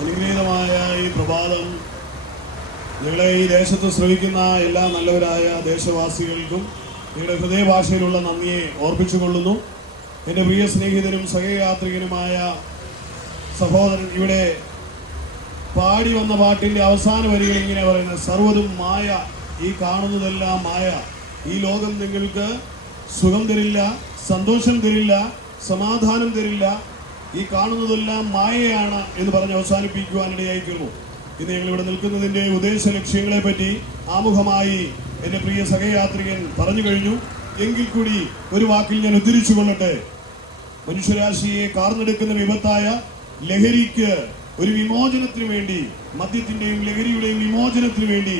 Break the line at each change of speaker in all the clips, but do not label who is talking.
അനുഗ്രഹീതമായ ഈ പ്രഭാതം നിങ്ങളെ ഈ ദേശത്ത് ശ്രമിക്കുന്ന എല്ലാ നല്ലവരായ ദേശവാസികൾക്കും നിങ്ങളുടെ ഹൃദയഭാഷയിലുള്ള നന്ദിയെ ഓർപ്പിച്ചുകൊള്ളുന്നു. എന്റെ പ്രിയ സ്നേഹിതനും സഹയാത്രികനുമായ സഹോദരൻ ഇവിടെ പാടി വന്ന പാട്ടിന്റെ അവസാന വരികൾ ഇങ്ങനെ പറയുന്നത് സർവതും മായ ഈ കാണുന്നതെല്ലാം മായ. ഈ ലോകം നിങ്ങൾക്ക് സുഖം തരില്ല സന്തോഷം തരില്ല സമാധാനം തരില്ല ഈ കാണുന്നതെല്ലാം മായയാണ് എന്ന് പറഞ്ഞ് അവസാനിപ്പിക്കുവാനിടയായി തീർന്നു ഇന്ന് ഞങ്ങൾ ഇവിടെ നിൽക്കുന്നതിന്റെ ഉദ്ദേശ ലക്ഷ്യങ്ങളെ പറ്റി ആമുഖമായി എന്റെ പ്രിയ സഹയാത്രികൻ പറഞ്ഞു കഴിഞ്ഞു. എങ്കിൽ കൂടി ഒരു വാക്കിൽ ഞാൻ ഉദ്ധരിച്ചു കൊള്ളട്ടെ. മനുഷ്യരാശിയെ കാർന്നെടുക്കുന്ന വിപത്തായ ലഹരിക്ക് ഒരു വിമോചനത്തിന് വേണ്ടി മദ്യത്തിന്റെയും ലഹരിയുടെയും വിമോചനത്തിന് വേണ്ടി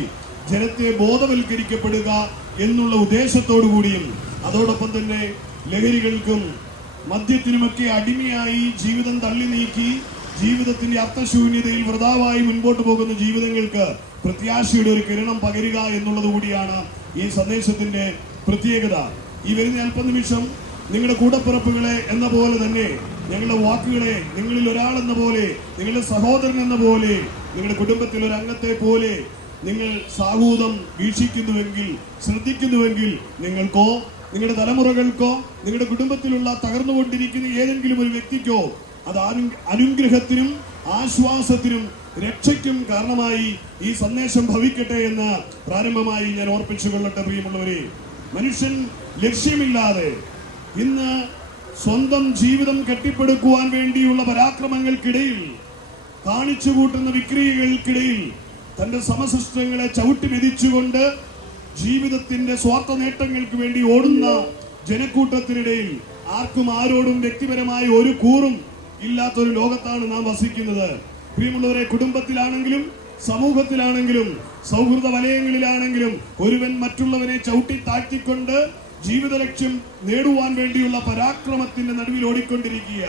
ജനത്തെ ബോധവൽക്കരിക്കപ്പെടുക എന്നുള്ള ഉദ്ദേശത്തോടു കൂടിയും അതോടൊപ്പം തന്നെ ലഹരികൾക്കും മദ്യത്തിനുമൊക്കെ അടിമയായി ജീവിതം തള്ളി നീക്കി ജീവിതത്തിന്റെ അർത്ഥശൂന്യതയിൽ വൃതാവായി മുൻപോട്ട് പോകുന്ന ജീവിതങ്ങൾക്ക് പ്രത്യാശയുടെ ഒരു കിരണം പകരുക എന്നുള്ളത് കൂടിയാണ് ഈ സന്ദേശത്തിന്റെ പ്രത്യേകത. ഈ വരുന്ന അല്പനിമിഷം നിങ്ങളുടെ കൂടപ്പിറപ്പുകളെ എന്ന പോലെ തന്നെ ഞങ്ങളുടെ വാക്കുകളെ നിങ്ങളിൽ ഒരാൾ എന്ന പോലെ നിങ്ങളുടെ സഹോദരൻ എന്ന പോലെ നിങ്ങളുടെ കുടുംബത്തിൽ ഒരു അംഗത്തെ പോലെ നിങ്ങൾ സാഹൂതം വീക്ഷിക്കുന്നുവെങ്കിൽ ശ്രദ്ധിക്കുന്നുവെങ്കിൽ നിങ്ങൾക്കോ നിങ്ങളുടെ തലമുറകൾക്കോ നിങ്ങളുടെ കുടുംബത്തിലുള്ള തകർന്നുകൊണ്ടിരിക്കുന്ന ഏതെങ്കിലും ഒരു വ്യക്തിക്കോ അത് അനുഗ്രഹത്തിനും ആശ്വാസത്തിനും രക്ഷയ്ക്കും കാരണമായി ഈ സന്ദേശം ഭവിക്കട്ടെ എന്ന് പ്രാരംഭമായി ഞാൻ ഓർപ്പിച്ചു കൊള്ളട്ടെ പ്രിയമുള്ളവരെ. മനുഷ്യൻ ലക്ഷ്യമില്ലാതെ ഇന്ന് സ്വന്തം ജീവിതം കെട്ടിപ്പടുക്കുവാൻ വേണ്ടിയുള്ള പരാക്രമങ്ങൾക്കിടയിൽ കാണിച്ചു കൂട്ടുന്ന വിക്രിയകൾക്കിടയിൽ തന്റെ സമസൃഷ്ടങ്ങളെ ചവിട്ടി മെതിച്ചുകൊണ്ട് ജീവിതത്തിന്റെ സ്വാർത്ഥ നേട്ടങ്ങൾക്ക് വേണ്ടി ഓടുന്ന ജനക്കൂട്ടത്തിനിടയിൽ ആർക്കും ആരോടും വ്യക്തിപരമായ ഒരു കൂറും ഇല്ലാത്തൊരു ലോകത്താണ് നാം വസിക്കുന്നത്. പ്രിയമുള്ളവരെ കുടുംബത്തിലാണെങ്കിലും സമൂഹത്തിലാണെങ്കിലും സൗഹൃദ വലയങ്ങളിലാണെങ്കിലും ഒരുവൻ മറ്റുള്ളവനെ ചവിട്ടി താഴ്ത്തിക്കൊണ്ട് ജീവിത ലക്ഷ്യം നേടുവാൻ വേണ്ടിയുള്ള പരാക്രമത്തിന്റെ നടുവിൽ ഓടിക്കൊണ്ടിരിക്കുക.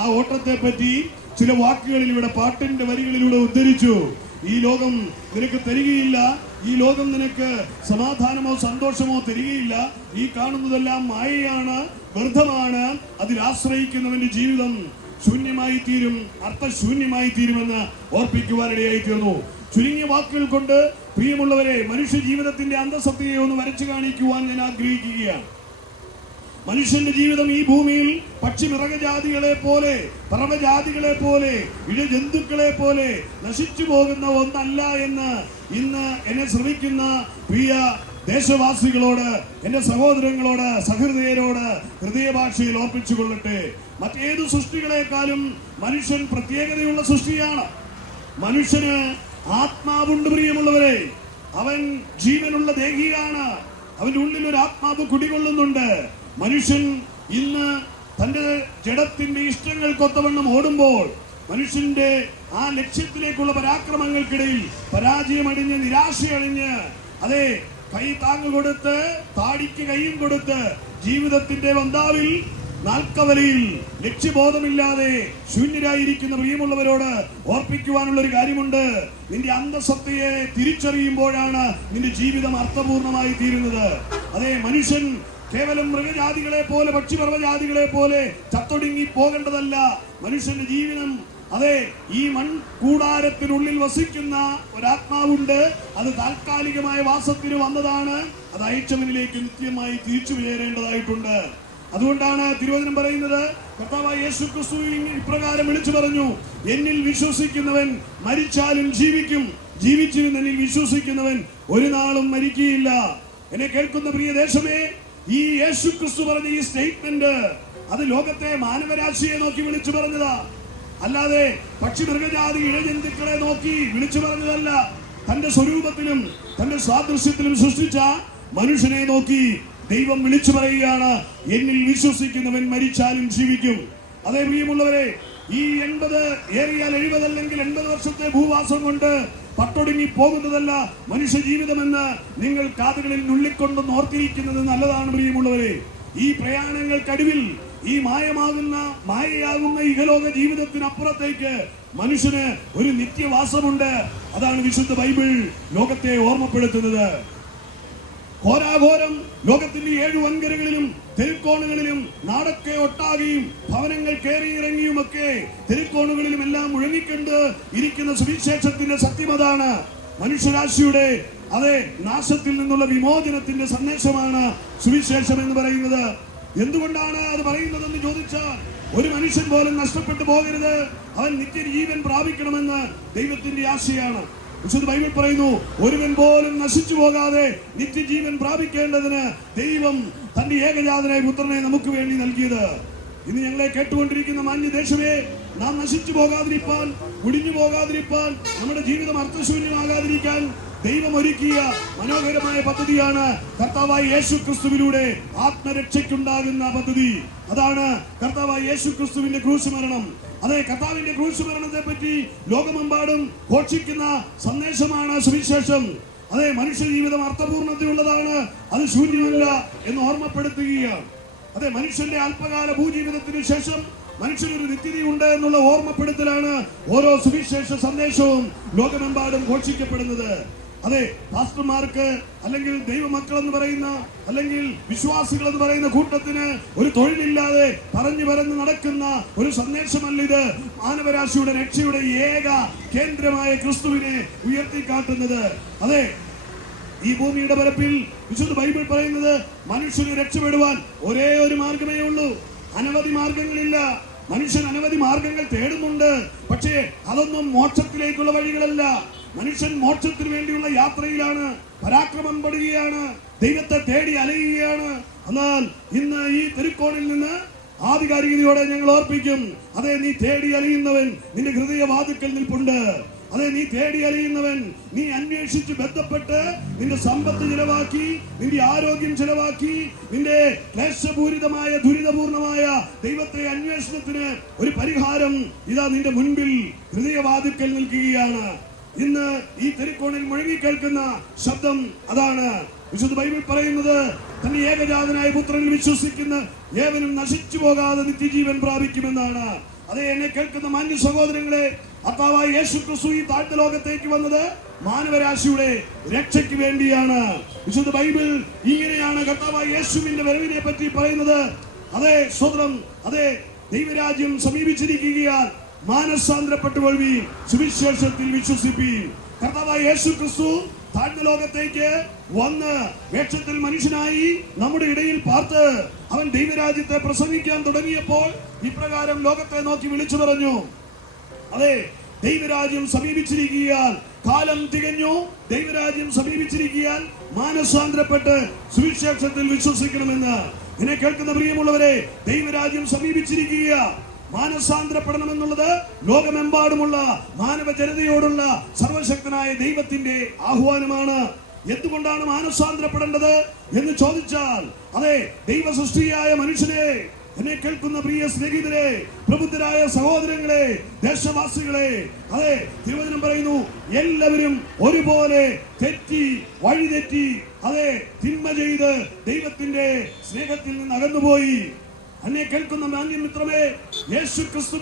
ആ ഓട്ടത്തെ പറ്റി ചില വാക്കുകളിൽ ഇവിടെ പാട്ടിന്റെ വരികളിലൂടെ ഉദ്ധരിച്ചു. ഈ ലോകം നിനക്ക് തരികയില്ല ഈ ലോകം നിനക്ക് സമാധാനമോ സന്തോഷമോ തരികയില്ല. ഈ കാണുന്നതെല്ലാം മായയാണ് വ്യർത്ഥമാണ്. അതിൽ ആശ്രയിക്കുന്നവന്റെ ജീവിതം ശൂന്യമായി തീരും അർത്ഥശൂന്യമായി തീരുമെന്ന് ഓർപ്പിക്കുവാനിടയായി തീർന്നു ചുരുങ്ങിയ വാക്കുകൾ കൊണ്ട് പ്രിയമുള്ളവരെ മനുഷ്യ ജീവിതത്തിന്റെ അന്തസത്തയെ ഒന്ന് വരച്ചു കാണിക്കുവാൻ ഞാൻ ആഗ്രഹിക്കുകയാണ്. മനുഷ്യന്റെ ജീവിതം ഈ ഭൂമിയിൽ പക്ഷി മൃഗജാതികളെ പോലെ പറവജാതികളെ പോലെ ഇഴജന്തുക്കളെ പോലെ നശിച്ചു പോകുന്ന ഒന്നല്ല എന്ന് ഇന്ന് എന്നെ ശ്രമിക്കുന്ന പ്രിയ ദേശവാസികളോട് എന്റെ സഹോദരങ്ങളോട് സഹൃദയരോട് ഹൃദയഭാഷയിൽ ഓർപ്പിച്ചു കൊള്ളട്ടെ മറ്റേതു സൃഷ്ടികളെക്കാളും മനുഷ്യൻ പ്രത്യേകതയുള്ള സൃഷ്ടിയാണ്. മനുഷ്യന് ആത്മാവുണ്ട് പ്രിയമുള്ളവരെ. അവൻ ജീവനുള്ള ദേഹിയാണ്. അവന്റെ ഉള്ളിൽ ഒരു ആത്മാവ് കുടികൊള്ളുന്നുണ്ട്. മനുഷ്യൻ ഇന്ന് തന്റെ ജഡത്തിന്റെ ഇഷ്ടങ്ങൾക്കൊത്തവണ്ണം ഓടുമ്പോൾ മനുഷ്യന്റെ ആ ലക്ഷ്യത്തിലേക്കുള്ള പരാക്രമങ്ങൾക്കിടയിൽ പരാജയമടിഞ്ഞ് നിരാശയടിഞ്ഞ് അതെ കൈ താങ്ങ് കൊടുത്ത് താടിക്ക് കൈയും കൊടുത്ത് ജീവിതത്തിന്റെ വന്താവിൽ നാൽക്കവലയിൽ ലക്ഷ്യബോധമില്ലാതെ ശൂന്യരായിരിക്കുന്ന പ്രിയമുള്ളവരോട് ഓർപ്പിക്കുവാനുള്ള ഒരു കാര്യമുണ്ട്. നിന്റെ അന്തസത്തയെ തിരിച്ചറിയുമ്പോഴാണ് നിന്റെ ജീവിതം അർത്ഥപൂർണമായി തീരുന്നത്. അതേ മനുഷ്യൻ കേവലം മൃഗജാതികളെ പോലെ പക്ഷിപർവജാതികളെ പോലെ ചത്തൊടുങ്ങി പോകേണ്ടതല്ല. മനുഷ്യന്റെ ജീവിതം അതെ ഈ മൺ കൂടാരത്തിനുള്ളിൽ വസിക്കുന്ന ഒരാത്മാവുണ്ട്. അത് താൽക്കാലികമായ വാസത്തിന് വന്നതാണ്. അത് അയച്ചവനിലേക്ക് നിത്യമായി തിരിച്ചു ചേരേണ്ടതായിട്ടുണ്ട്. അതുകൊണ്ടാണ് തിരുവചനം പറയുന്നത് കർത്താവായ യേശു ക്രിസ്തു ഇപ്രകാരം വിളിച്ചു പറഞ്ഞു എന്നിൽ വിശ്വസിക്കുന്നവൻ മരിച്ചാലും ജീവിക്കും. ജീവിച്ചിരുന്നെന്നിൽ വിശ്വസിക്കുന്നവൻ ഒരു നാളും മരിക്കുകയില്ല. എന്നെ കേൾക്കുന്ന പ്രിയ ദേശമേ ഈ യേശു ക്രിസ്തു പറഞ്ഞ ഈ സ്റ്റേറ്റ്മെന്റ് അത് ലോകത്തെ മാനവരാശിയെ നോക്കി വിളിച്ചു പറഞ്ഞതാ. അല്ലാതെ പക്ഷി മൃഗജാതി ഇഴജന്തുക്കളെ നോക്കി വിളിച്ചു പറഞ്ഞതല്ല. തന്റെ സ്വരൂപത്തിലും തന്റെ സാദൃശ്യത്തിലും സൃഷ്ടിച്ച മനുഷ്യനെ നോക്കി ദൈവം വിളിച്ചു പറയുകയാണ്. എന്നിൽ വിശ്വസിക്കുന്നവൻ മരിച്ചാലും ജീവിക്കും. അതേ പ്രിയമുള്ളവരെ ഈ എൺപത് ഏറിയാൽ എഴുപത് അല്ലെങ്കിൽ എൺപത് വർഷത്തെ ഭൂവാസം കൊണ്ട് പട്ടൊടുങ്ങി പോകുന്നതല്ല മനുഷ്യ ജീവിതമെന്ന് നിങ്ങൾ കാതുകളിൽ നുള്ളിക്കൊണ്ട് ഓർത്തിരിക്കുന്നത് നല്ലതാണ് പ്രിയമുള്ളവരെ. ഈ പ്രയാണങ്ങൾക്കടുവിൽ ഈ മായമാകുന്ന മായയാകുന്ന ഇഹലോക ജീവിതത്തിനപ്പുറത്തേക്ക് മനുഷ്യന് ഒരു നിത്യവാസമുണ്ട്. അതാണ് വിശുദ്ധ ബൈബിൾ ലോകത്തെ ഓർമ്മപ്പെടുത്തുന്നത്. ഘോരാഘോരം ലോകത്തിന്റെ ഏഴു വൻകരകളിലും തെരുക്കോണുകളിലും നാടൊക്കെ ഒട്ടാകെയും ഭവനങ്ങൾ കയറിയിറങ്ങിയുമൊക്കെ തെരുക്കോണുകളിലും എല്ലാം മുഴങ്ങിക്കൊണ്ട് ഇരിക്കുന്ന സുവിശേഷത്തിന്റെ സത്യമതാണ് മനുഷ്യരാശിയുടെ അതെ നാശത്തിൽ നിന്നുള്ള വിമോചനത്തിന്റെ സന്ദേശമാണ് സുവിശേഷം എന്ന് പറയുന്നത്. എന്തുകൊണ്ടാണ് അത് പറയുന്നതെന്ന് ചോദിച്ചാൽ ഒരു മനുഷ്യൻ പോലും നഷ്ടപ്പെട്ടു പോകരുത്. അവൻ നിത്യജീവൻ പ്രാപിക്കണമെന്ന് ദൈവത്തിന്റെ ആശയാണ്. വിശുദ്ധ ബൈബിൾ പറയുന്നു ഒരുവൻ പോലും നശിച്ചു പോകാതെ നിത്യജീവൻ പ്രാപിക്കേണ്ടതിന് ദൈവം തന്റെ ഏകജാതനായ പുത്രനെ നമുക്ക് വേണ്ടി നൽകിയത്. ഇന്ന് ഞങ്ങളെ കേട്ടുകൊണ്ടിരിക്കുന്ന മാന്യ ദേശമേ നാം നശിച്ചു പോകാതിരിപ്പാൻ കുടിഞ്ഞു പോകാതിരിപ്പാൻ നമ്മുടെ ജീവിതം അർത്ഥശൂന്യമാകാതിരിക്കാൻ ദൈവം ഒരുക്കിയ മനോഹരമായ പദ്ധതിയാണ് കർത്താവായി യേശു ക്രിസ്തുവിലൂടെ ആത്മരക്ഷയ്ക്കുണ്ടാകുന്ന പദ്ധതി. അതാണ് കർത്താവായി യേശു ക്രിസ്തുവിന്റെ ക്രൂശ് മരണം അതെ കർത്താവിന്റെ ക്രൂശ് മരണത്തെ പറ്റി ലോകമെമ്പാടും ഘോഷിക്കുന്ന സന്ദേശമാണ് സുവിശേഷം. അതെ മനുഷ്യ ജീവിതം അർത്ഥപൂർണതയുള്ളതാണ് അത് ശൂന്യമല്ല എന്ന് ഓർമ്മപ്പെടുത്തുകയാണ്. അതെ മനുഷ്യന്റെ അല്പകാല ഭൂജീവിതത്തിന് ശേഷം മനുഷ്യനൊരു നിത്യതയുണ്ട് എന്നുള്ള ഓർമ്മപ്പെടുത്തലാണ് ഓരോ സുവിശേഷ സന്ദേശവും ലോകമെമ്പാടും ഘോഷിക്കപ്പെടുന്നത്. അതെ പാസ്റ്റർമാർക്ക് അല്ലെങ്കിൽ ദൈവമക്കൾ എന്ന് പറയുന്ന അല്ലെങ്കിൽ വിശ്വാസികൾ എന്ന് പറയുന്ന കൂട്ടത്തിന് ഒരു തൊഴിലില്ലാതെ പറഞ്ഞു പരന്ന് നടക്കുന്ന ഒരു സന്ദേശമല്ല ഇത്. മാനവരാശിയുടെ രക്ഷയുടെ ഏക കേന്ദ്രമായ ക്രിസ്തുവിനെ ഉയർത്തിക്കാട്ടുന്നത്. അതെ ഈ ഭൂമിയുടെ പരപ്പിൽ വിശുദ്ധ ബൈബിൾ പറയുന്നത് മനുഷ്യന് രക്ഷപ്പെടുവാൻ ഒരേ ഒരു മാർഗമേ ഉള്ളൂ. അനവധി മാർഗങ്ങളില്ല. മനുഷ്യൻ അനവധി മാർഗങ്ങൾ തേടുന്നുണ്ട്. പക്ഷേ അതൊന്നും മോക്ഷത്തിലേക്കുള്ള വഴികളല്ല. മനുഷ്യൻ മോക്ഷത്തിന് വേണ്ടിയുള്ള യാത്രയിലാണ് പരാക്രമം പെടുകയാണ് ദൈവത്തെ തേടി അലയുകയാണ്. എന്നാൽ ഇന്ന് ഈ തിരുക്കോണിൽ നിന്ന് ആധികാരികതയോടെ ഞങ്ങൾ ഓർപ്പിക്കും അതെ നീ തേടി അലയുന്നവൻ നിന്റെ ഹൃദയവാതുക്കൽ നിൽപ്പുണ്ട്. അതെ നീ തേടി അറിയുന്നവൻ നീ അന്വേഷിച്ച് ബന്ധപ്പെട്ട് നിന്റെ സമ്പത്ത് ചിലവാക്കി നിന്റെ ആരോഗ്യം ചിലവാക്കി നിന്റെ ക്ലേശപൂരിതമായ ദുരിതപൂർണമായ ദൈവത്തെ അന്വേഷണത്തിന് ഒരു പരിഹാരം ഇതാ നിന്റെ മുൻപിൽ ഹൃദയവാതുക്കൽ നിൽക്കുകയാണ്. ഇന്ന് ഈ തെരുക്കോണിൽ മുഴങ്ങി കേൾക്കുന്ന ശബ്ദം അതാണ്. വിശുദ്ധ ബൈബിൾ പറയുന്നത് തന്റെ ഏകജാതനായ പുത്രനിൽ വിശ്വസിക്കുന്ന ഏവനും നശിച്ചു പോകാതെ നിത്യജീവൻ പ്രാപിക്കുമെന്നാണ്. അതെ എന്നെ കേൾക്കുന്ന മാന്യ സഹോദരങ്ങളെ അത്താവായി യേശു ക്രിസ്തു ഈ താഴ്ത്ത ലോകത്തേക്ക് വന്നത് മാനവരാശിയുടെ രക്ഷയ്ക്ക് വേണ്ടിയാണ്. വിശുദ്ധ ബൈബിൾ ഇങ്ങനെയാണ് കർത്താവായ യേശുവിന്റെ വരവിനെ പറ്റി പറയുന്നത്. അതെ സ്വതന്ത്രം അതെ ദൈവരാജ്യം സമീപിച്ചിരിക്കുകയാൽ മാനസാന്തരപ്പെട്ടു സുവിശേഷത്തിൽ വിശ്വസിപ്പീൻ. കർത്താവായ താഴ്ന്ന ലോകത്തേക്ക് വന്ന് മനുഷ്യനായി നമ്മുടെ ഇടയിൽ പാർത്ത് അവൻ ദൈവരാജ്യത്തെ പ്രസംഗിക്കാൻ തുടങ്ങിയപ്പോൾ ഇപ്രകാരം ലോകത്തെ നോക്കി വിളിച്ചു പറഞ്ഞു. അതെ ദൈവരാജ്യം സമീപിച്ചിരിക്കുകയാൽ കാലം തികഞ്ഞു. ദൈവരാജ്യം സമീപിച്ചിരിക്കുകയാൽ മാനസാന്തരപ്പെട്ട് സുവിശേഷത്തിൽ വിശ്വസിക്കണമെന്ന്. എന്നെ കേൾക്കുന്ന പ്രിയമുള്ളവരെ ദൈവരാജ്യം സമീപിച്ചിരിക്കുക മാനസാന്തരപ്പെടണമെന്നുള്ളത് ലോകമെമ്പാടുമുള്ള മാനവ ജനതയോടുള്ള സർവശക്തനായ ദൈവത്തിന്റെ ആഹ്വാനമാണ്. എന്തുകൊണ്ടാണ് മാനസാന്തരപ്പെടേണ്ടത് എന്ന് ചോദിച്ചാൽ അതെ ദൈവ സൃഷ്ടിയായ മനുഷ്യനെ എന്നെ കേൾക്കുന്ന പ്രിയ സ്നേഹിതരെ പ്രബുദ്ധരായ സഹോദരങ്ങളെ ദേശവാസികളെ അതെ തിരുവചനം പറയുന്നു എല്ലാവരും ഒരുപോലെ തെറ്റി വഴിതെറ്റി അതെ തിന്മ ചെയ്ത് ദൈവത്തിന്റെ സ്നേഹത്തിൽ നിന്ന് അകന്നുപോയി. എന്നെ കേൾക്കുന്ന മാന്യമിത്രമേ യേശു ക്രിസ്തു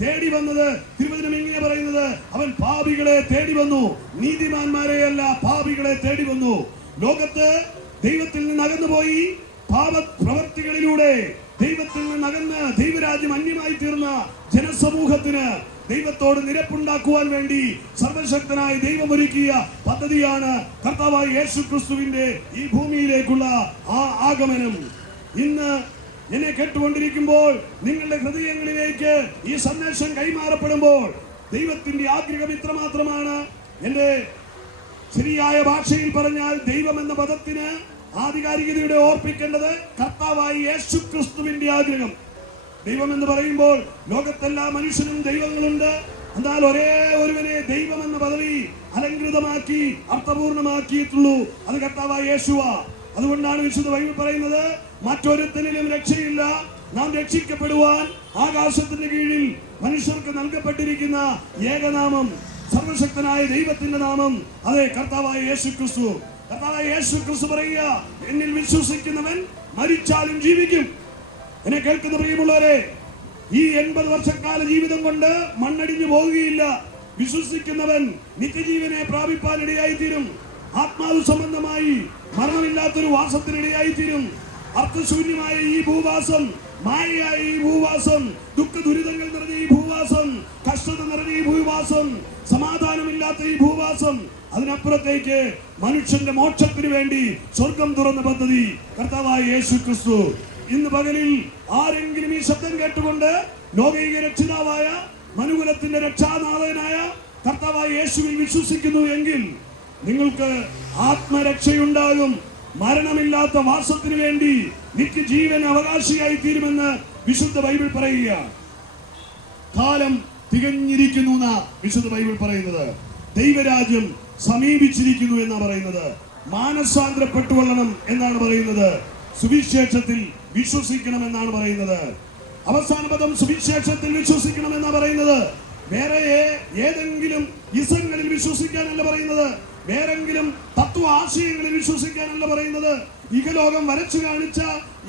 തേടി വന്നത് തിരുവചനം എങ്ങനെ പറയുന്നത്? അവൻ പാപികളെ തേടി വന്നു. നീതിമാന്മാരെയല്ല പാപികളെ തേടി വന്നു. ലോകത്ത് ദൈവത്തിൽ നിന്ന് അകന്നുപോയി പാപ പ്രവർത്തികളിലൂടെ ദൈവത്തിൽ നിന്ന് അകന്ന് ദൈവരാജ്യം അന്യമായി തീർന്ന ജനസമൂഹത്തിന് ദൈവത്തോട് നിരപ്പുണ്ടാക്കുവാൻ വേണ്ടി സർവശക്തനായ ദൈവം ഒരുക്കിയ പദ്ധതിയാണ് കർത്താവായ യേശു ക്രിസ്തുവിന്റെ ഈ ഭൂമിയിലേക്കുള്ള ആ ആഗമനം. ഇന്ന് എന്നെ കേട്ടുകൊണ്ടിരിക്കുമ്പോൾ നിങ്ങളുടെ ഹൃദയങ്ങളിലേക്ക് ഈ സന്ദേശം കൈമാറപ്പെടുമ്പോൾ ദൈവത്തിന്റെ ആഗ്രഹം ഇത്രമാത്രമാണ്. എന്റെ ശരിയായ ഭാഷയിൽ പറഞ്ഞാൽ ദൈവം എന്ന പദത്തിന് ആധികാരികതയുടെ ഓർപ്പിക്കേണ്ടത് കർത്താവായി യേശു ക്രിസ്തുവിന്റെ ആഗ്രഹം. ദൈവം എന്ന് പറയുമ്പോൾ ലോകത്തെല്ലാ മനുഷ്യനും ദൈവങ്ങളുണ്ട്. എന്നാൽ ഒരേ ഒരുവനെ ദൈവം എന്ന പദവി അലങ്കൃതമാക്കി അർത്ഥപൂർണമാക്കിയിട്ടുള്ളൂ. അത് കർത്താവായ യേശുവ. അതുകൊണ്ടാണ് വിശുദ്ധ ബൈബിൾ പറയുന്നത് മറ്റൊരുത്തനിലും രക്ഷയില്ല. നാം രക്ഷിക്കപ്പെടുവാൻ ആകാശത്തിന്റെ കീഴിൽ മനുഷ്യർക്ക് നൽകപ്പെട്ടിരിക്കുന്ന ഏകനാമം സർവശക്തനായ ദൈവത്തിന്റെ നാമം അതെ കർത്താവായ യേശു ക്രിസ്തു കർത്താവായ യേശു ക്രിസ്തു പറയുക എന്നിൽ വിശ്വസിക്കുന്നവൻ മരിച്ചാലും ജീവിക്കും. എന്നെ കേൾക്കുന്ന പ്രിയമുള്ളവരെ ഈ എൺപത് വർഷക്കാല ജീവിതം കൊണ്ട് മണ്ണടിഞ്ഞു പോവുകയില്ല. വിശ്വസിക്കുന്നവൻ നിത്യജീവനെ പ്രാപിപ്പാൻ ഇടയായി തീരും ആത്മാവ് സംബന്ധമായി മരണമില്ലാത്തൊരു വാസത്തിനിടയായി തീരും അർത്ഥശൂന്യമായ ഈ ഭൂവാസം മായയായ ഈ ഭൂവാസം ദുഃഖ ദുരിതങ്ങൾ നിറഞ്ഞ ഈ ഭൂവാസം കഷ്ടത നിറഞ്ഞ ഈ ഭൂവാസം സമാധാനമില്ലാത്ത ഈ ഭൂവാസം അതിനപ്പുറത്തേക്ക് മനുഷ്യന്റെ മോക്ഷത്തിന് വേണ്ടി സ്വർഗം തുറന്ന പദ്ധതി കർത്താവായ യേശു ക്രിസ്തു. ഇന്ന് പകലിൽ ആരെങ്കിലും ഈ ശബ്ദം കേട്ടുകൊണ്ട് ലോകൈക രക്ഷിതാവായ മനുകുലത്തിന്റെ രക്ഷാനാഥനായ കർത്താവായ യേശുവിൽ വിശ്വസിക്കുന്നു എങ്കിൽ നിങ്ങൾക്ക് ആത്മരക്ഷയുണ്ടാകും. മരണമില്ലാത്ത വാസത്തിന് വേണ്ടി നിക്ക് ജീവൻ അവകാശിയായി തീരുമെന്ന് വിശുദ്ധ ബൈബിൾ പറയുകയാണ്. കാലം തികഞ്ഞിരിക്കുന്നു എന്നാ വിശുദ്ധ ബൈബിൾ പറയുന്നത്. ദൈവരാജ്യം സമീപിച്ചിരിക്കുന്നു എന്നാണ് പറയുന്നത്. മാനസാന്തരപ്പെട്ടു കൊള്ളണം എന്നാണ് പറയുന്നത്. സുവിശേഷത്തിൽ വിശ്വസിക്കണം എന്നാണ് പറയുന്നത്. അവസാന പദം സുവിശേഷത്തിൽ വിശ്വസിക്കണം എന്നാണ് പറയുന്നത്. വേറെ ഏതെങ്കിലും ഇസങ്ങളിൽ വിശ്വസിക്കാനല്ല പറയുന്നത്. വേറെങ്കിലും തത്വ ആശയങ്ങളിൽ വിശ്വസിക്കാനല്ല പറയുന്നത്. ഇകലോകം വരച്ചു കാണിച്ച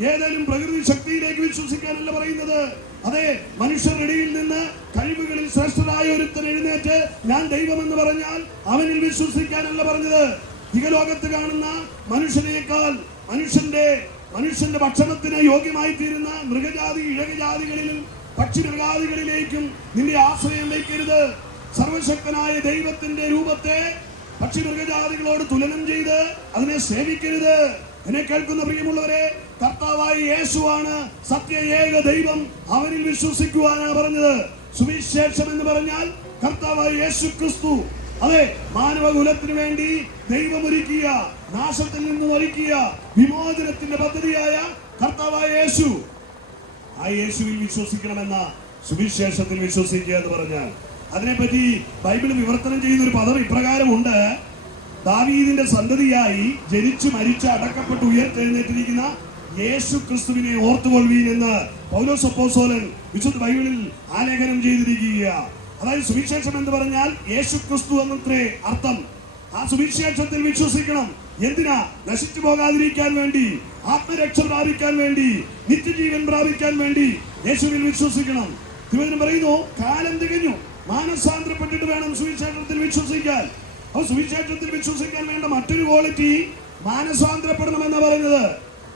ഏതെങ്കിലും പ്രകൃതി ശക്തിയിലേക്ക് വിശ്വസിക്കാനല്ല പറയുന്നത്. അതെ മനുഷ്യരിടയിൽ നിന്ന് കഴിവുകളിൽ ശ്രേഷ്ഠരായ ഒരുത്തൻ എഴുന്നേറ്റ് ഞാൻ ദൈവമെന്ന് പറഞ്ഞാൽ അവനിൽ വിശ്വസിക്കാനല്ല പറഞ്ഞത്. ഇകലോകത്ത് കാണുന്ന മനുഷ്യനേക്കാൾ മനുഷ്യന്റെ മനുഷ്യന്റെ ഭക്ഷണത്തിന് യോഗ്യമായി തീരുന്ന മൃഗജാതി ഇഴകജാതികളിലും പക്ഷി മൃഗാദികളിലേക്കും നിന്റെ ആശ്രയം വയ്ക്കരുത്. സർവശക്തനായ ദൈവത്തിന്റെ രൂപത്തെ പക്ഷിമൃഗജാതികളോട് തുലനം ചെയ്ത് അതിനെ സേവിക്കരുത്. എന്നെ കേൾക്കുന്ന പ്രിയമുള്ളവരെ കർത്താവായ യേശുവാണ് സത്യ ഏക ദൈവം അവനിൽ വിശ്വസിക്കുവാനാണ് പറഞ്ഞത്. സുവിശേഷം എന്ന് പറഞ്ഞാൽ കർത്താവായ യേശു ക്രിസ്തു അതെ മാനവകുലത്തിന് വേണ്ടി ദൈവം ഒരുക്കിയ നാശത്തിൽ നിന്നും ഒരുക്കിയ വിമോചനത്തിന്റെ പദ്ധതിയായ കർത്താവായ യേശു. ആ യേശുവിൽ വിശ്വസിക്കണമെന്ന സുവിശേഷത്തിൽ വിശ്വസിക്കുക എന്ന് പറഞ്ഞാൽ. അതിനെപ്പറ്റി ബൈബിൾ വിവർത്തനം ചെയ്യുന്ന ഒരു പദം ഇപ്രകാരമുണ്ട്. ദാവീദിന്റെ സന്തതിയായി ജനിച്ചു മരിച്ച് അടക്കപ്പെട്ട് ഉയർത്തെഴുന്നേറ്റിരിക്കുന്ന യേശു ക്രിസ്തുവിനെ ഓർത്തുകൊള്ളുവീൻ എന്ന് പൗലോസ് അപ്പോസ്തലൻ വിശുദ്ധ ബൈബിളിൽ ആലേഖനം ചെയ്തിരിക്കുക അതായത് സുവിശേഷം എന്ന് പറഞ്ഞാൽ യേശു ക്രിസ്തു എന്നത്രേ അർത്ഥം. ആ സുവിശേഷത്തിൽ വിശ്വസിക്കണം. എന്തിനാ? നശിച്ചു പോകാതിരിക്കാൻ വേണ്ടി ആത്മരക്ഷ പ്രാപിക്കാൻ വേണ്ടി നിത്യജീവൻ പ്രാപിക്കാൻ വേണ്ടി യേശുവിൽ വിശ്വസിക്കണം. തിരുവനന്തപുരം പറയുന്നു കാലം തികഞ്ഞു. മാനസാന്തരപ്പെട്ടിട്ട് വേണം സുവിശേഷത്തിൽ വിശ്വസിക്കാൻ. ആ സുവിശേഷത്തിൽ വിശ്വസിക്കാൻ വേണ്ട മറ്റൊരു ക്വാളിറ്റി മാനസാന്തരപ്പെടണം എന്ന് പറയുന്നത്.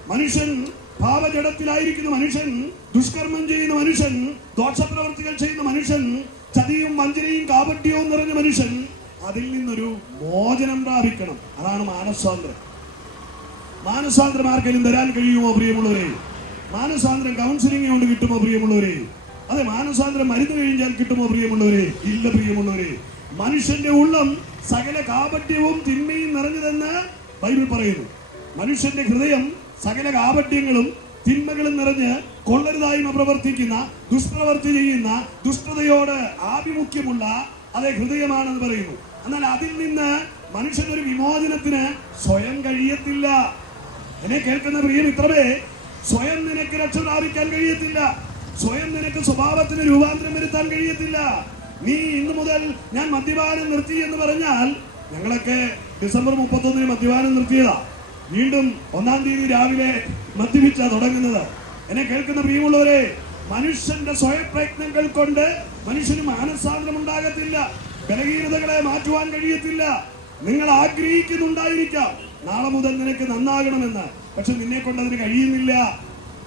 മനുഷ്യൻ പാപജടത്തിലായിരിക്കുന്ന മനുഷ്യൻ ദുഷ്കർമ്മം ചെയ്യുന്ന മനുഷ്യൻ ദോഷപ്രവർത്തികൾ ചെയ്യുന്ന മനുഷ്യൻ ചതിയും വഞ്ചനയും കാപട്യവും നിറഞ്ഞ മനുഷ്യൻ അതിൽ നിന്നൊരു മോചനം പ്രാപിക്കണം. അതാണ് മാനസാന്തരം. മാനസാന്തരം ആർക്കെങ്കിലും തരാൻ കഴിയുമോ പ്രിയമുള്ളവരെ? മാനസാന്തരം കൗൺസിലിംഗ് കൊണ്ട് കിട്ടുമോ പ്രിയമുള്ളവരെ? അതെ മാനസാന്തരം മരുന്ന് കഴിഞ്ഞാൽ കിട്ടുമോ പ്രിയമുള്ളവരെ? ഇല്ല പ്രിയമുള്ളവരെ. മനുഷ്യന്റെ ഉള്ളം സകല കാപട്യവും തിന്മയും നിറഞ്ഞതെന്ന് ബൈബിൾ പറയുന്നു. മനുഷ്യന്റെ ഹൃദയം സകല കാപട്യങ്ങളും തിന്മകളും നിറഞ്ഞ് കൊള്ളരുതായ്മ പ്രവർത്തിക്കുന്ന ദുഷ്പ്രവർത്തി ചെയ്യുന്ന ദുഷ്ടതയോട് ആഭിമുഖ്യമുള്ള അതേ ഹൃദയമാണെന്ന് പറയുന്നു. എന്നാൽ അതിൽ നിന്ന് മനുഷ്യനൊരു വിമോചനത്തിന് സ്വയം കഴിയത്തില്ല. എന്നെ കേൾക്കുന്ന പ്രിയം ഇത്രമേ സ്വയം നിനക്ക് രക്ഷ പ്രാപിക്കാൻ കഴിയത്തില്ല. സ്വയം നിനക്ക് സ്വഭാവത്തിന് രൂപാന്തരം വരുത്താൻ കഴിയത്തില്ല. നീ ഇന്നു മുതൽ ഞാൻ മദ്യപാനം നിർത്തി എന്ന് പറഞ്ഞാൽ ഞങ്ങളൊക്കെ ഡിസംബർ മുപ്പത്തൊന്നിന് മദ്യപാനം നിർത്തിയതാ. വീണ്ടും ഒന്നാം തീയതി രാവിലെ മദ്യപിച്ച തുടങ്ങുന്നത്. എന്നെ കേൾക്കുന്ന പ്രിയമുള്ളവരെ മനുഷ്യന്റെ സ്വയപ്രയത്നങ്ങൾ കൊണ്ട് മനുഷ്യന് മാനസാന്തരം ഉണ്ടാകത്തില്ല ബലഹീനതകളെ മാറ്റുവാൻ കഴിയത്തില്ല. നിങ്ങൾ ആഗ്രഹിക്കുന്നുണ്ടായിരിക്കാം. നാളെ മുതൽ നിനക്ക് നന്നാകണമെന്ന്. പക്ഷെ നിന്നെ കൊണ്ട് അതിന് കഴിയുന്നില്ല.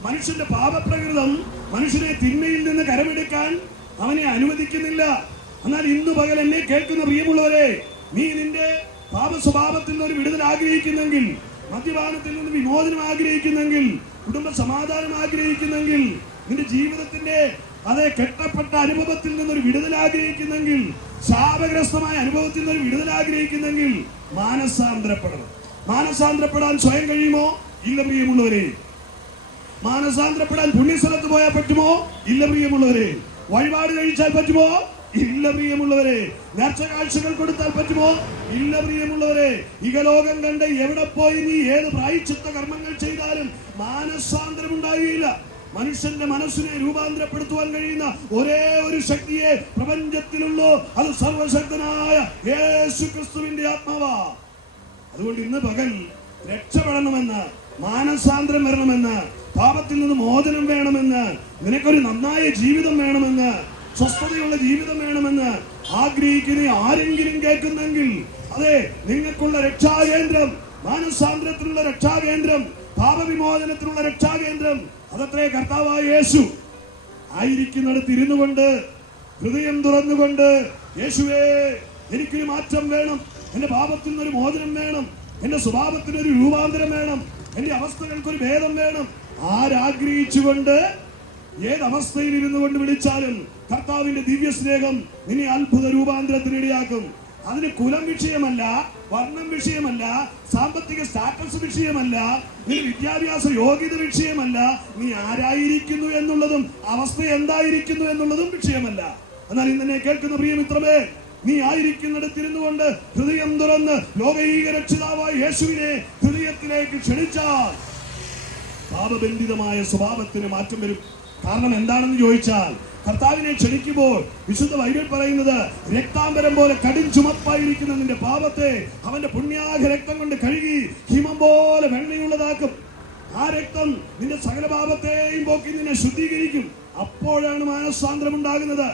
മനുഷ്യന്റെ പാപപ്രകൃതം മനുഷ്യനെ തിന്മയിൽ നിന്ന് കരമെടുക്കാൻ അവനെ അനുവദിക്കുന്നില്ല. എന്നാൽ ഇന്ന് പകൽ എന്നെ കേൾക്കുന്ന പ്രിയമുള്ളവരെ നീ നിന്റെ പാപ സ്വഭാവത്തിൽ നിന്ന് ഒരു വിടുതൽ ആഗ്രഹിക്കുന്നെങ്കിൽ മദ്യപാനത്തിൽ നിന്ന് വിമോചനം ആഗ്രഹിക്കുന്നെങ്കിൽ കുടുംബ സമാധാനം ആഗ്രഹിക്കുന്നെങ്കിൽ നിന്റെ ജീവിതത്തിന്റെ അതേ കെട്ടപ്പെട്ട അനുഭവത്തിൽ നിന്നൊരു വിടുതൽ ആഗ്രഹിക്കുന്നെങ്കിൽ ശാപഗ്രസ്തമായ അനുഭവത്തിൽ നിന്നൊരു വിടുതൽ ആഗ്രഹിക്കുന്നെങ്കിൽ മാനസാന്തരപ്പെടണം. മാനസാന്തരപ്പെടാൻ സ്വയം കഴിയുമോ? ഇല്ല പ്രിയമുള്ളവരെ. മാനസാന്തരപ്പെടാൻ പുണ്യസ്ഥലത്ത് പോയാൽ പറ്റുമോ? ഇല്ല പ്രിയമുള്ളവരെ. വഴിപാട് കഴിച്ചാൽ പറ്റുമോ? ഇല്ല പ്രിയമുള്ളവരെ. നേർച്ച കാഴ്ചകൾ കൊടുത്താൽ പറ്റുമോ? ഇല്ല പ്രിയമുള്ളവരെ. ഇകലോകം കണ്ട് എവിടെ പോയി നീ ഏത് പ്രായച്ചിത്ത കർമ്മങ്ങൾ ചെയ്താലും മാനസാന്തരം ഉണ്ടായില്ല മനുഷ്യന്റെ മനസ്സിനെ രൂപാന്തരപ്പെടുത്തുവാൻ കഴിയുന്ന ഒരേ ഒരു ശക്തിയെ പ്രപഞ്ചത്തിലുള്ളൂ. അത് സർവശക്തനായ യേശു ക്രിസ്തുവിന്റെ ആത്മാവാ. അതുകൊണ്ട് ഇന്ന് പകൽ രക്ഷപ്പെടണമെന്ന് മാനസാന്തരം വരണമെന്ന് പാപത്തിൽ നിന്ന് മോചനം വേണമെന്ന് നിനക്കൊരു നന്നായ ജീവിതം വേണമെന്ന് സ്വസ്ഥതയുള്ള ജീവിതം വേണമെന്ന് ആഗ്രഹിക്കുന്ന ആരെങ്കിലും കേൾക്കുന്നെങ്കിൽ അതെ നിങ്ങൾക്കുള്ള രക്ഷാകേന്ദ്രം മാനസാന്തരത്തിനുള്ള രക്ഷാകേന്ദ്രം പാപവിമോചനത്തിനുള്ള രക്ഷാകേന്ദ്രം അതത്രേ കർത്താവായ യേശു ആയിരിക്കുന്നിടത്ത് ഇരുന്നു കൊണ്ട് ഹൃദയം തുറന്നുകൊണ്ട് യേശുവേ എനിക്കൊരു മാറ്റം വേണം എന്റെ പാപത്തിൽ നിന്നൊരു മോചനം വേണം എന്റെ സ്വഭാവത്തിനൊരു രൂപാന്തരം വേണം എന്റെ അവസ്ഥകൾക്കൊരു ഭേദം വേണം ആരാഗ്രഹിച്ചുകൊണ്ട് ഏത് അവസ്ഥയിൽ ഇരുന്നു കൊണ്ട് വിളിച്ചാലും കർത്താവിന്റെ ദിവ്യ സ്നേഹം ഇനി അത്ഭുത രൂപാന്തരത്തിന് ഇടയാക്കും. അതിന് കുലം വിഷയമല്ല വർണം വിഷയമല്ല സാമ്പത്തിക സ്റ്റാറ്റസ് വിഷയമല്ല നീ വിദ്യാഭ്യാസ യോഗ്യത വിഷയമല്ല. നീ ആരായിരിക്കുന്നു എന്നുള്ളതും അവസ്ഥ എന്തായിരിക്കുന്നു എന്നുള്ളതും വിഷയമല്ല. എന്നാൽ ഇന്നെ കേൾക്കുന്ന പ്രിയമിത്രമേ നീ ആയിരിക്കുന്നിടത്തിരുന്നു കൊണ്ട് ഹൃദയം തുറന്ന് ലോകൈക രക്ഷിതാവായ യേശുവിനെ ഹൃദയത്തിലേക്ക് ക്ഷണിച്ചാൽ പാപബന്ധിതമായ സ്വഭാവത്തിന് മാറ്റം വരും. കാരണം എന്താണെന്ന് ചോദിച്ചാൽ കർത്താവിനെ ക്ഷണിക്കുമ്പോൾ വിശുദ്ധ ബൈബിൾ പറയുന്നത് രക്താംബരം പോലെ കടും ചുമപ്പായിരിക്കുന്ന നിന്റെ പാപത്തെ അവന്റെ പുണ്യാഹ രക്തം കൊണ്ട് കഴുകി ഹിമം പോലെ വെണ്ണയുള്ളതാക്കും. ആ രക്തം നിന്റെ സകല പാപത്തെയും പോക്കി നിന്നെ ശുദ്ധീകരിക്കും. അപ്പോഴാണ് മാനസാന്തരം ഉണ്ടാകുന്നത്.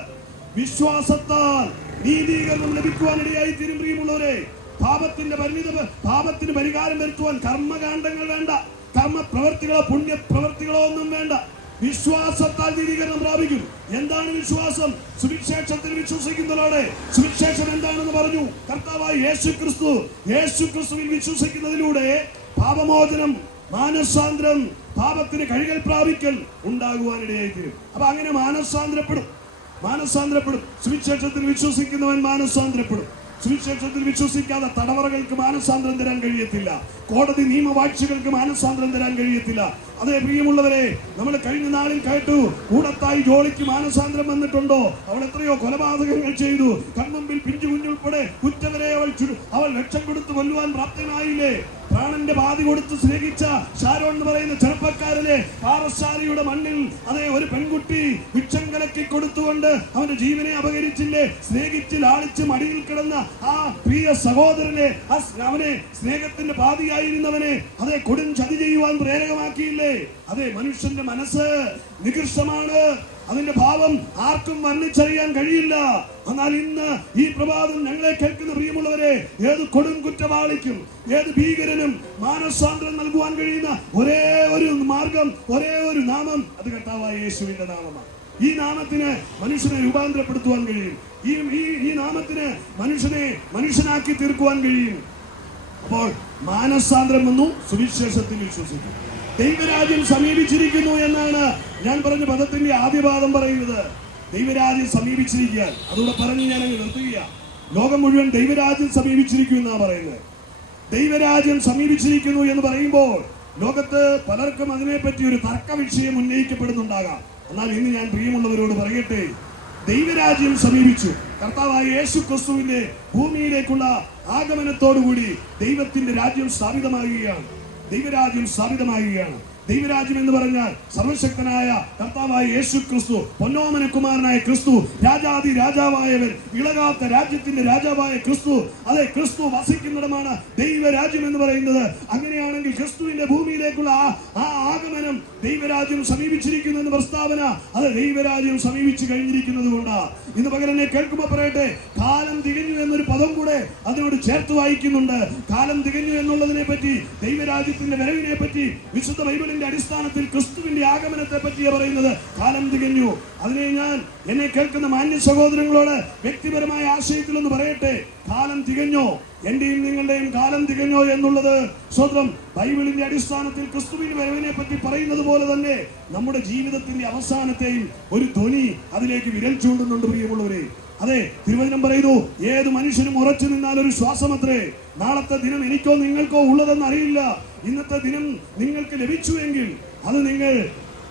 വിശ്വാസത്താൽ നീതീകരണം ലഭിക്കുവാനിടയായി ഇടയായി പ്രിയമുള്ളവരെ. പാപത്തിന്റെ പരിണിത പാപത്തിന് പരിഹാരം വരുത്തുവാൻ കർമ്മകാന്ഡങ്ങൾ വേണ്ട. കർമ്മ പ്രവർത്തികളോ പുണ്യ പ്രവർത്തികളോ ഒന്നും വേണ്ട. വിശ്വാസത്താൽ നീതീകരണം പ്രാപിക്കും എന്താണ് വിശ്വാസം? സുവിശേഷത്തിൽ വിശ്വസിക്കുന്നതോടെ സുവിശേഷം എന്താണെന്ന് പറഞ്ഞു. കർത്താവായി യേശു ക്രിസ്തു യേശു ക്രിസ്തുവിൽ വിശ്വസിക്കുന്നതിലൂടെ പാപമോചനം മാനസാന്തരം പാപത്തിന് കഴുകൽ പ്രാപിക്കൽ ഉണ്ടാകുവാനിടയായി തീരും അപ്പൊ അങ്ങനെ മാനസാന്തരപ്പെടും. മാനസാന്തരപ്പെടും. സുവിശേഷത്തിൽ വിശ്വസിക്കുന്നവൻ മാനസാന്തരപ്പെടും. സുവിശേഷത്തിൽ വിശ്വസിക്കാതെ തടവറകൾക്ക് മാനസാന്തരം തരാൻ കഴിയത്തില്ല. കോടതി നിയമവാഴ്ചകൾക്ക് മാനസാന്തരം തരാൻ കഴിയത്തില്ല. അതേ പ്രിയമുള്ളവരെ നമ്മൾ കഴിഞ്ഞ നാളിൽ കേട്ടു കൂടത്തായി ജോളിക്ക് മാനസാന്തരം വന്നിട്ടുണ്ടോ? അവൾ എത്രയോ കൊലപാതകങ്ങൾ ചെയ്തു. കൺമുമ്പിൽ പിഞ്ചു കുഞ്ഞുൾപ്പെടെ കുറ്റവരെ അവൾ അവൾ ലക്ഷം കൊടുത്ത് കൊല്ലുവാൻ പ്രാപ്തനായില്ലേ? പ്രാണന്റെ പാതി കൊടുത്ത് സ്നേഹിച്ച ഷാരോൺ എന്ന് പറയുന്ന ചെറുപ്പക്കാരനെ പാറശാലയുടെ മണ്ണിൽ അതേ ഒരു പെൺകുട്ടി വിക്ഷം കലക്കി കൊടുത്തുകൊണ്ട് അവന്റെ ജീവനെ അപകരിച്ചില്ലേ? സ്നേഹിച്ച് ലാളിച്ച് മടിയിൽ കിടന്ന ആ പ്രിയ സഹോദരനെ ആ അവനെ സ്നേഹത്തിന്റെ പാതിയായിരുന്നവനെ അതേ കൊടും ചതി ചെയ്യുവാൻ പ്രേരകമാക്കിയില്ലേ? അതെ മനുഷ്യന്റെ മനസ്സ് നികൃഷ്ടമാണ്. അതിന്റെ ഭാവം ആർക്കും വർണിച്ചറിയാൻ കഴിയില്ല. എന്നാൽ ഇന്ന് ഈ പ്രഭാതം ഞങ്ങളെ കേൾക്കുന്ന പ്രിയമുള്ളവരെ ഏത് കൊടും കുറ്റവാളിക്കും ഏത് ഭീകരനും മാനസാന്തരം നൽകുവാൻ കഴിയുന്ന ഒരേ ഒരു മാർഗം ഒരേ ഒരു നാമം അത് കർത്താവായ യേശുവിന്റെ നാമമാണ്. ഈ നാമത്തിന് മനുഷ്യനെ രൂപാന്തരപ്പെടുത്തുവാൻ കഴിയും. ഈ ഈ ഈ നാമത്തിന് മനുഷ്യനെ മനുഷ്യനാക്കി തീർക്കുവാൻ കഴിയും. അപ്പോൾ മാനസാന്തരം വന്നു സുവിശേഷത്തിൽ വിശ്വസിക്കും. ദൈവരാജ്യം സമീപിച്ചിരിക്കുന്നു എന്നാണ് ഞാൻ പറഞ്ഞ പദത്തിന്റെ ആദ്യപാദം പറയുന്നത്. ദൈവരാജ്യം സമീപിച്ചിരിക്കാൻ അതുകൂടെ പറഞ്ഞ് ഞാൻ അങ്ങ് നിർത്തുക ലോകം മുഴുവൻ ദൈവരാജ്യം സമീപിച്ചിരിക്കും എന്നാണ് പറയുന്നത്. ദൈവരാജ്യം സമീപിച്ചിരിക്കുന്നു എന്ന് പറയുമ്പോൾ ലോകത്ത് പലർക്കും അതിനെപ്പറ്റി ഒരു തർക്ക വിഷയം ഉന്നയിക്കപ്പെടുന്നുണ്ടാകാം. എന്നാൽ ഇന്ന് ഞാൻ പ്രിയമുള്ളവരോട് പറയട്ടെ ദൈവരാജ്യം സമീപിച്ചു. കർത്താവായ യേശു ക്രിസ്തുവിന്റെ ഭൂമിയിലേക്കുള്ള ആഗമനത്തോടുകൂടി ദൈവത്തിന്റെ രാജ്യം സ്ഥാപിതമാകുകയാണ്. ദൈവരാജ്യം സ്ഥാപിതമാകുകയാണ്. ദൈവരാജ്യം എന്ന് പറഞ്ഞാൽ സർവശക്തനായ കർത്താവായ യേശു ക്രിസ്തു പൊന്നോമന കുമാരനായ ക്രിസ്തു രാജാതി രാജാവായവൻ ഇളകാത്ത രാജ്യത്തിന്റെ രാജാവായ ക്രിസ്തു. അതെ ക്രിസ്തു വസിക്കുന്നിടമാണ് ദൈവരാജ്യം എന്ന് പറയുന്നത്. അങ്ങനെയാണെങ്കിൽ ക്രിസ്തുവിന്റെ ഭൂമിയിലേക്കുള്ള ആ ആഗമനം ദൈവരാജ്യം സമീപിച്ചിരിക്കുന്നു എന്ന പ്രസ്താവന. അത് ദൈവരാജ്യം സമീപിച്ചു കഴിഞ്ഞിരിക്കുന്നത് കൊണ്ടാണ് ഇന്ന് പകരം കേൾക്കുമ്പോൾ പറയട്ടെ കാലം തികഞ്ഞു എന്നൊരു പദം കൂടെ അതിനോട് ചേർത്ത് വായിക്കുന്നുണ്ട്. കാലം തികഞ്ഞു എന്നുള്ളതിനെ പറ്റി ദൈവരാജ്യത്തിന്റെ വരവിനെ പറ്റി വിശുദ്ധ ബൈബിളിന്റെ അടിസ്ഥാനത്തിൽ ക്രിസ്തുവിന്റെ ആഗമനത്തെ പറ്റിയ പറയുന്നത് കാലം തികഞ്ഞു. അതിനെ ഞാൻ എന്നെ കേൾക്കുന്ന മാന്യ സഹോദരങ്ങളോട് വ്യക്തിപരമായ ആശയത്തിൽ ഒന്ന് പറയട്ടെ. കാലം തികഞ്ഞോ? എന്റെയും നിങ്ങളുടെയും കാലം തികഞ്ഞോ എന്നുള്ളത് സ്വന്തം ബൈബിളിന്റെ അടിസ്ഥാനത്തിൽ ക്രിസ്തുവിന്റെ വരവിനെ പറ്റി പറയുന്നത് പോലെ തന്നെ നമ്മുടെ ജീവിതത്തിന്റെ അവസാനത്തെയും ഒരു ധ്വനി അതിലേക്ക് വിരൽ ചൂണ്ടുന്നുണ്ട് പ്രിയമുള്ളവരെ. അതെ തിരുവചനം പറയുന്നു ഏത് മനുഷ്യനും ഉറച്ചു നിന്നാൽ ഒരു ശ്വാസമത്രേ. നാളത്തെ ദിനം എനിക്കോ നിങ്ങൾക്കോ ഉള്ളതെന്ന് അറിയില്ല. ഇന്നത്തെ ദിനം നിങ്ങൾക്ക് ലഭിച്ചുവെങ്കിൽ അത് നിങ്ങൾ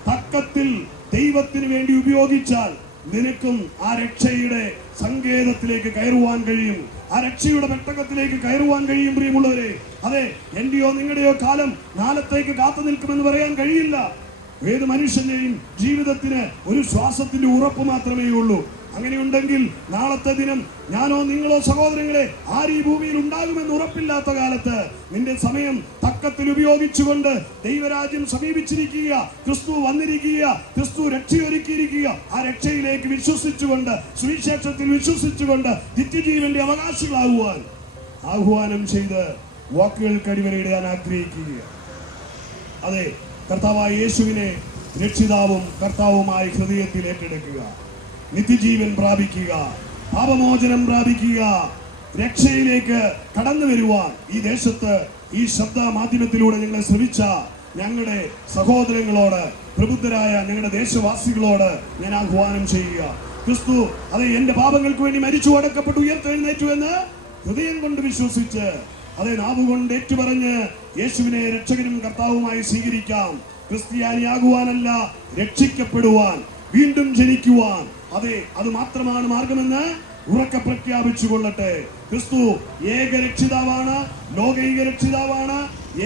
തക്കത്തിൽ ദൈവത്തിന് വേണ്ടി ഉപയോഗിച്ചാൽ നിനക്കും ആ രക്ഷയുടെ സങ്കേതത്തിലേക്ക് കയറുവാൻ കഴിയും. ആ രക്ഷയുടെ പെട്ടകത്തിലേക്ക് കയറുവാൻ കഴിയും പ്രിയമുള്ളവരെ. അതെ എന്റെയോ നിങ്ങളുടെയോ കാലം നാളത്തേക്ക് കാത്തു നിൽക്കുമെന്ന് പറയാൻ കഴിയില്ല. ഏത് മനുഷ്യന്റെയും ജീവിതത്തിന് ഒരു ശ്വാസത്തിന്റെ ഉറപ്പ് മാത്രമേ ഉള്ളൂ അങ്ങനെയുണ്ടെങ്കിൽ നാളത്തെ ദിനം ഞാനോ നിങ്ങളോ സഹോദരങ്ങളെ ആര് ഈ ഭൂമിയിൽ ഉണ്ടാകുമെന്ന് ഉറപ്പില്ലാത്ത കാലത്ത് നിന്റെ സമയം തക്കത്തിൽ ഉപയോഗിച്ചുകൊണ്ട് ദൈവരാജ്യം സമീപിച്ചിരിക്കുക ക്രിസ്തു വന്നിരിക്കുക ക്രിസ്തു രക്ഷയൊരുക്കിയിരിക്കുക ആ രക്ഷയിലേക്ക് വിശ്വസിച്ചുകൊണ്ട് സുവിശേഷത്തിൽ വിശ്വസിച്ചുകൊണ്ട് നിത്യജീവന്റെ അവകാശികളാകുവാൻ ആഹ്വാനം ചെയ്ത് വാക്കുകൾക്ക് അടിവരയിടാൻ ആഗ്രഹിക്കുക. അതെ കർത്താവായ യേശുവിനെ രക്ഷിതാവും കർത്താവുമായി ഹൃദയത്തിൽ ഏറ്റെടുക്കുക നിത്യജീവൻ പ്രാപിക്കുക പാപമോചനം പ്രാപിക്കുക രക്ഷയിലേക്ക് കടന്നു വരുവാൻ ഈ ദേശത്ത് ഈ ശബ്ദ മാധ്യമത്തിലൂടെ ഞങ്ങളെ ശ്രമിച്ച ഞങ്ങളുടെ സഹോദരങ്ങളോട് പ്രബുദ്ധരായ ഞങ്ങളുടെ ദേശവാസികളോട് ഞാൻ ആഹ്വാനം ചെയ്യുക. ക്രിസ്തു അതെ എന്റെ പാപങ്ങൾക്ക് വേണ്ടി മരിച്ചു അടക്കപ്പെട്ടു ഉയർത്തെഴുന്നേറ്റു എന്ന് ഹൃദയം കൊണ്ട് വിശ്വസിച്ച് അതെ നാവുകൊണ്ട് ഏറ്റുപറഞ്ഞ് യേശുവിനെ രക്ഷകനും കർത്താവുമായി സ്വീകരിക്കാം. ക്രിസ്ത്യാനിയാകുവാനല്ല രക്ഷിക്കപ്പെടുവാൻ വീണ്ടും ജനിക്കുവാൻ അതെ അത് മാത്രമാണ് മാർഗമെന്ന് ഉറക്കെ പ്രഖ്യാപിച്ചു കൊള്ളട്ടെ ക്രിസ്തു ഏക രക്ഷിതാവാണ് ലോകൈക രക്ഷിതാവാണ്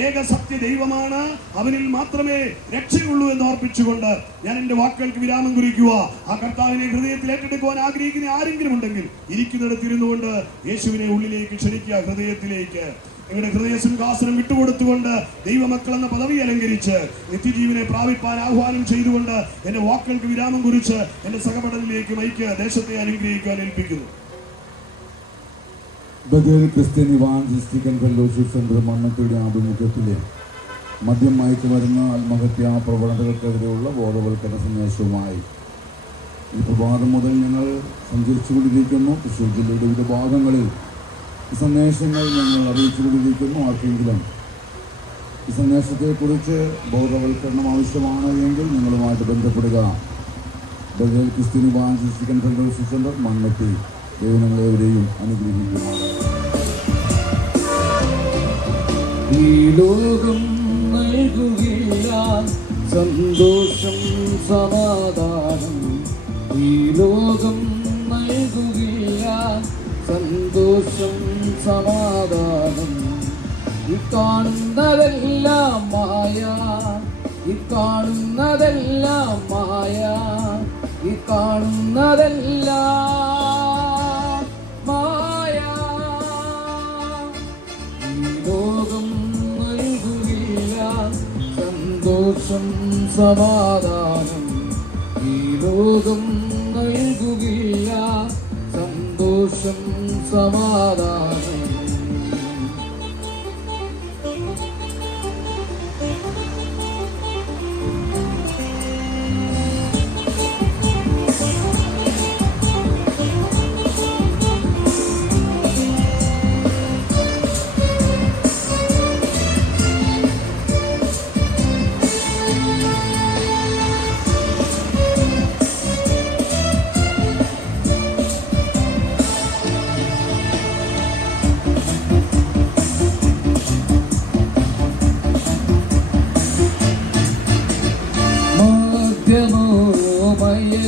ഏക സത്യ ദൈവമാണ്. അവനിൽ മാത്രമേ രക്ഷയുള്ളൂ എന്ന് ഓർപ്പിച്ചുകൊണ്ട് ഞാൻ എന്റെ വാക്കുകൾക്ക് വിരാമം കുറിക്കുക. ആ കർത്താവിനെ ഹൃദയത്തിൽ ഏറ്റെടുക്കുവാൻ ആഗ്രഹിക്കുന്ന ആരെങ്കിലും ഉണ്ടെങ്കിൽ ഇരിക്കുന്നിടത്തിരുന്നുകൊണ്ട് യേശുവിനെ ഉള്ളിലേക്ക് ക്ഷണിക്കുക ഹൃദയത്തിലേക്ക്. നിങ്ങളുടെ ഹൃദയ സിംഹാസനം വിട്ടുകൊടുത്തുകൊണ്ട് ദൈവമക്കൾ എന്ന പദവി അലങ്കരിച്ച് നിത്യജീവനെ പ്രാപിപ്പാൻ ആഹ്വാനം ചെയ്തുകൊണ്ട് എന്റെ വാക്കുകൾക്ക് വിരാമം കുറിച്ച് എന്റെ സഹപഠനിലേക്ക് നയിക്കുക ദേശത്തെ അനുഗ്രഹിക്കാൻ ഏൽപ്പിക്കുന്നു.
Bethel Christian evangelistical fellowship centre മണ്ണത്തയുടെ ആഭിമുഖ്യത്തിലെ മദ്യം മയക്കുമരുന്ന് ആത്മഹത്യാ പ്രവണതകൾക്കെതിരെയുള്ള ബോധവൽക്കരണ സന്ദേശവുമായി. ഈ പ്രഭാതം മുതൽ ഞങ്ങൾ സഞ്ചരിച്ചുകൊണ്ടിരിക്കുന്നു. തൃശ്ശൂർ ജില്ലയുടെ വിവിധ ഭാഗങ്ങളിൽ സന്ദേശങ്ങൾ ഞങ്ങൾ അറിയിച്ചുകൊണ്ടിരിക്കുന്നു ആർക്കെങ്കിലും. സന്ദേശത്തെക്കുറിച്ച് ബോധവൽക്കരണം ആവശ്യമാണ് എങ്കിൽ നിങ്ങളുമായിട്ട് ബന്ധപ്പെടുക. Bethel Christian evangelistical fellowship centre Mannuthy. ദൈവം നിങ്ങളെവരെയും
സന്തോഷം സമാധാനം. ഈ ലോകം നൽകുകയില്ല. സന്തോഷം സമാധാനം. ഈ കാണുന്നതെല്ലാം മായ. ഈ കാണുന്നതെല്ലാം മായ. ഈ കാണുന്നതെല്ലാം മായ. ലോകം നൽകുകയില്ല സന്തോഷം സമാധാനം. സന്തോഷം സമാധാനം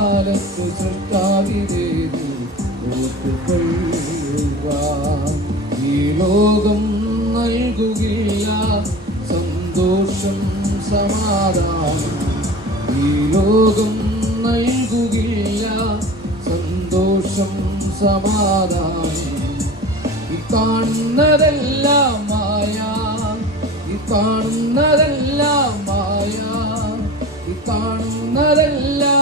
കാലത്ത് സൃഷ്ടാവിനെ ഓർത്തുകൊള്ളുക ഈ ലോകം നൽകുകയില്ല സന്തോഷം സമാധാനം ഈ ലോകം നൽകുകയില്ല സന്തോഷം സമാധാനം ഈ കാണുന്നതെല്ലാം മായ ഈ കാണുന്നതെല്ലാം മായ ഈ കാണുന്നതെല്ലാം